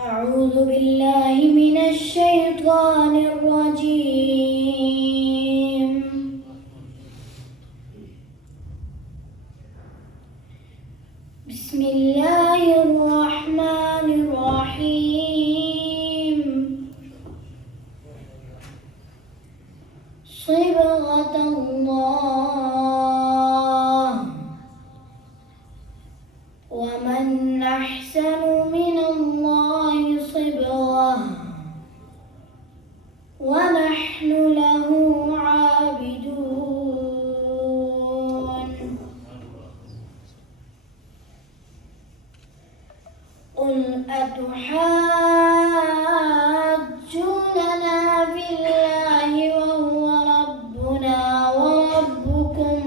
أعوذ بالله من الشيطان الرجيم. بسم الله الرحمن الرحيم. صبغة الله ومن أحسن من الله صبغة ونحن له عابدون. قل أتحاجوننا في الله وهو ربنا وربكم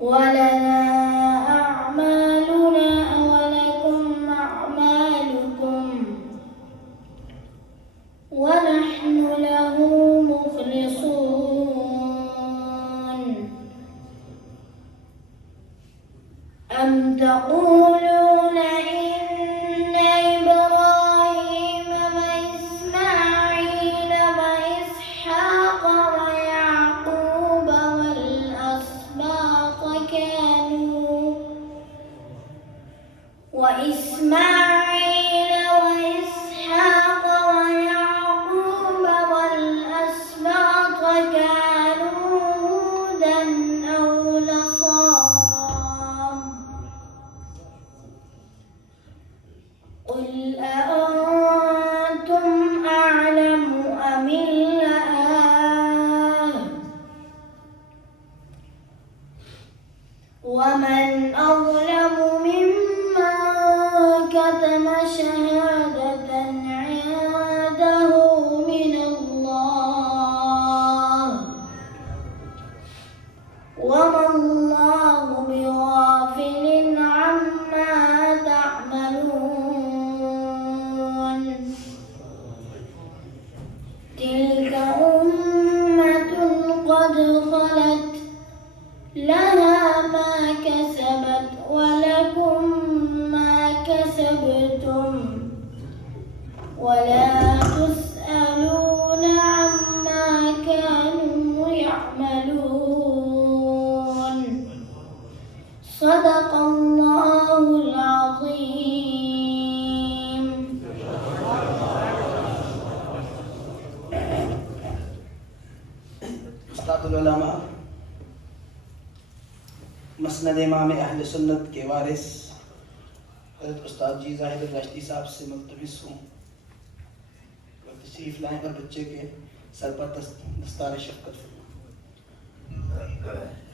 ولنا أعمالنا ولكم أعمالكم ونحن له مخلصون. أم تقولون إن إبراهيم وإسماعيل وإسحاق ويعقوب والأسباط كانوا هودا أو نصارى. قل أأنتم أعلم أم الله؟ ومن أظلم ممن كتم شهادة عنده من الله وما الله بغافل عما تعملون. تلك أمة قد خلت لها ما كسبت ولكم ما كسبتم ولا تسألون عما كانوا يعملون. صدق الله العظيم. उस्तादुल उलमा मसनद इमाम अहले सुन्नत के वारिस हज़रत उस्ताद जी ज़ाहिद रश्दी साहब से मुल्तमिस हूँ तशरीफ़ लाएँ और बच्चे के सर पर दस्तार शफ़क़त फरमाएं।